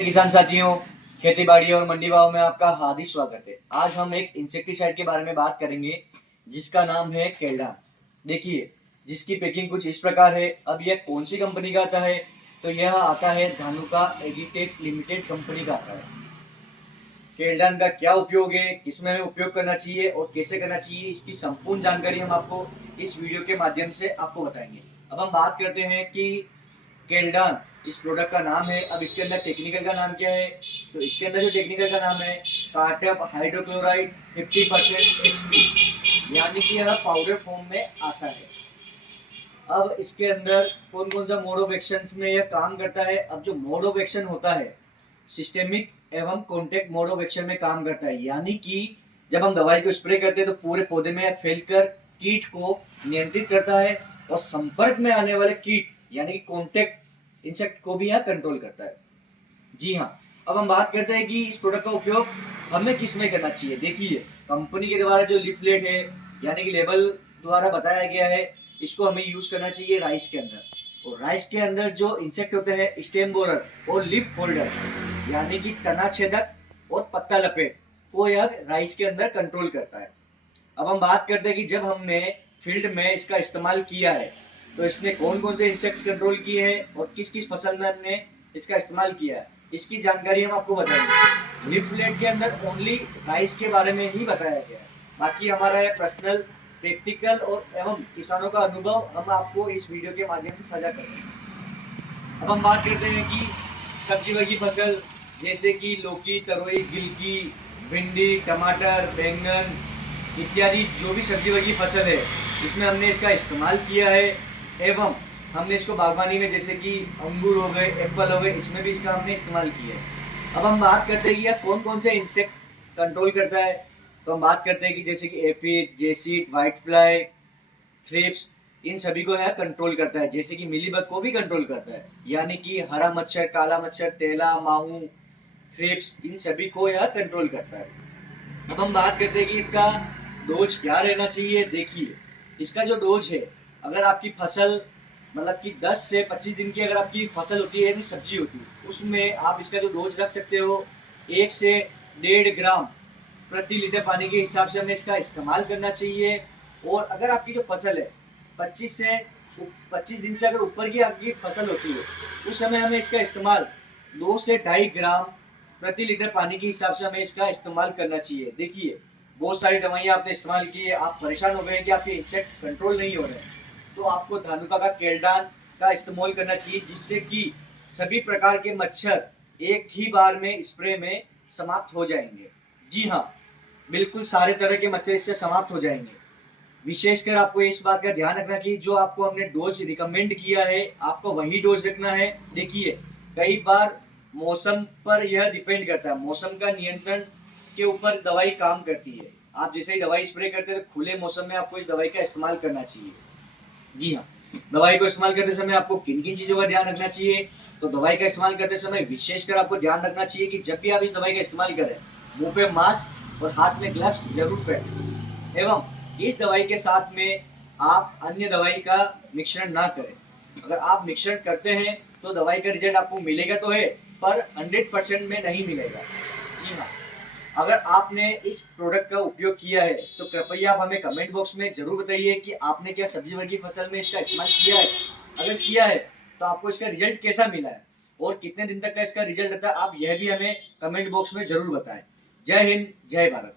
किसान साथियों, खेती बाड़ी और मंडी भाव में आपका हार्दिक स्वागत है। आज हम एक इंसेक्टिसाइड के बारे में बात करेंगे जिसका नाम है केल्डान। देखिए, जिसकी पैकिंग कुछ इस प्रकार है। अब यह कौन सी कंपनी का आता है? तो यह आता है धानुका एग्रीटेक लिमिटेड कंपनी का आता है। केल्डान का क्या उपयोग है, किसमें हमें उपयोग करना चाहिए और कैसे करना चाहिए, इसकी संपूर्ण जानकारी हम आपको इस वीडियो के माध्यम से आपको बताएंगे। अब हम बात करते हैं कि केल्डान इस प्रोडक्ट का नाम है। अब इसके अंदर टेक्निकल का नाम क्या है? तो इसके अंदर जो टेक्निकल का नाम है कार्टप हाइड्रोक्लोराइड 50% एसपी, यानी कि यह पाउडर फॉर्म में आता है। अब इसके अंदर कौन कौन सा मोड ऑफ एक्शन में यह काम करता है? अब जो मोड ऑफ एक्शन होता है सिस्टेमिक एवं कॉन्टेक्ट मोड ऑफ एक्शन में काम करता है, यानी कि जब हम दवाई को स्प्रे करते हैं तो पूरे पौधे में फैलकर कीट को नियंत्रित करता है और संपर्क में आने वाले कीट यानी कि कॉन्टेक्ट इंसेक्ट को भी यह कंट्रोल करता है। जी हाँ। अब हम बात करते हैं कि इस प्रोडक्ट का उपयोग हमें किस में करना चाहिए। देखिए, कंपनी के द्वारा जो लीफलेट है यानी कि लेबल द्वारा बताया गया है, इसको हमें यूज करना चाहिए राइस के अंदर। और राइस के अंदर जो इंसेक्ट होते हैं स्टेम बोरर और लीफ होल्डर यानी कि तना छेदक और पत्ता लपेट को यह राइस के अंदर कंट्रोल करता है। अब हम बात करते हैं कि जब हमने फील्ड में इसका इस्तेमाल किया है तो इसने कौन कौन से इंसेक्ट कंट्रोल किए हैं और किस किस फसल में हमने इसका इस्तेमाल किया है, इसकी जानकारी हम आपको बताएंगे। लीफलेट के अंदर ओनली राइस के बारे में ही बताया गया है, बाकी हमारा पर्सनल प्रैक्टिकल और एवं किसानों का अनुभव हम आपको इस वीडियो के माध्यम से साझा करेंगे। अब हम बात करते हैं कि सब्जी वर्गी फसल जैसे कि लौकी, तरोई, गिलकी, भिंडी, टमाटर, बैंगन इत्यादि जो भी सब्जी वर्गी फसल है इसमें हमने इसका इस्तेमाल किया है। एवं हमने इसको बागवानी में जैसे कि अंगूर हो गए, एप्पल हो गए, इसमें भी इसका हमने इस्तेमाल किया है। अब हम बात करते हैं कि यह कौन कौन से इंसेक्ट कंट्रोल करता है। तो हम बात करते हैं कि जैसे कि aphid, jassid, white fly, thrips, इन सभी को यह कंट्रोल करता है। जैसे कि मिलीबग को भी कंट्रोल करता है, यानी कि हरा मच्छर, काला मच्छर, तेला, माहू, थ्रिप्स, इन सभी को यह कंट्रोल करता है। अब हम बात करते हैं कि इसका डोज क्या रहना चाहिए। देखिए, इसका जो डोज है, अगर आपकी फसल मतलब कि 10 से 25 दिन की अगर आपकी फसल होती है यानी सब्जी होती है, उसमें आप इसका जो डोज रख सकते हो 1 से 1.5 ग्राम प्रति लीटर पानी के हिसाब से हमें इसका इस्तेमाल करना चाहिए। और अगर आपकी जो फसल है 25 दिन से अगर ऊपर की आपकी फसल होती है, उस समय हमें इसका इस्तेमाल 2 से 2.5 ग्राम प्रति लीटर पानी के हिसाब से हमें इसका इस्तेमाल करना चाहिए। देखिए, बहुत सारी दवाइयाँ आपने इस्तेमाल की है, आप परेशान हो गए कि आपके इंसेक्ट कंट्रोल नहीं हो रहे हैं, तो आपको धानुका का केल्डान का इस्तेमाल करना चाहिए, जिससे कि सभी प्रकार के मच्छर एक ही बार में स्प्रे में समाप्त हो जाएंगे। जी हाँ, बिल्कुल सारे तरह के मच्छर इससे समाप्त हो जाएंगे। विशेषकर आपको इस बात का ध्यान रखना कि जो आपको हमने डोज रिकमेंड किया है आपको वही डोज रखना है। देखिए, कई बार मौसम पर यह डिपेंड करता है, मौसम का नियंत्रण के ऊपर दवाई काम करती है। आप जैसे ही दवाई स्प्रे करते हैं तो खुले मौसम में आपको इस दवाई का इस्तेमाल करना चाहिए। जी हाँ, दवाई को इस्तेमाल करते समय आपको किन किन चीजों का ध्यान रखना चाहिए। तो दवाई का इस्तेमाल करते समय विशेषकर आपको ध्यान रखना चाहिए कि जब भी आप इस दवाई का इस्तेमाल करें, मुंह पे मास्क और हाथ में ग्लव्स जरूर पहनें। एवं इस दवाई के साथ में आप अन्य दवाई का मिश्रण ना करें। अगर आप मिश्रण करते हैं तो दवाई का रिजल्ट आपको मिलेगा तो है, पर 100% में नहीं मिलेगा। जी हाँ, अगर आपने इस प्रोडक्ट का उपयोग किया है तो कृपया आप हमें कमेंट बॉक्स में जरूर बताइए कि आपने क्या सब्जी वर्गी फसल में इसका इस्तेमाल किया है। अगर किया है तो आपको इसका रिजल्ट कैसा मिला है और कितने दिन तक का इसका रिजल्ट रहता है, आप यह भी हमें कमेंट बॉक्स में जरूर बताएं। जय हिंद, जय भारत।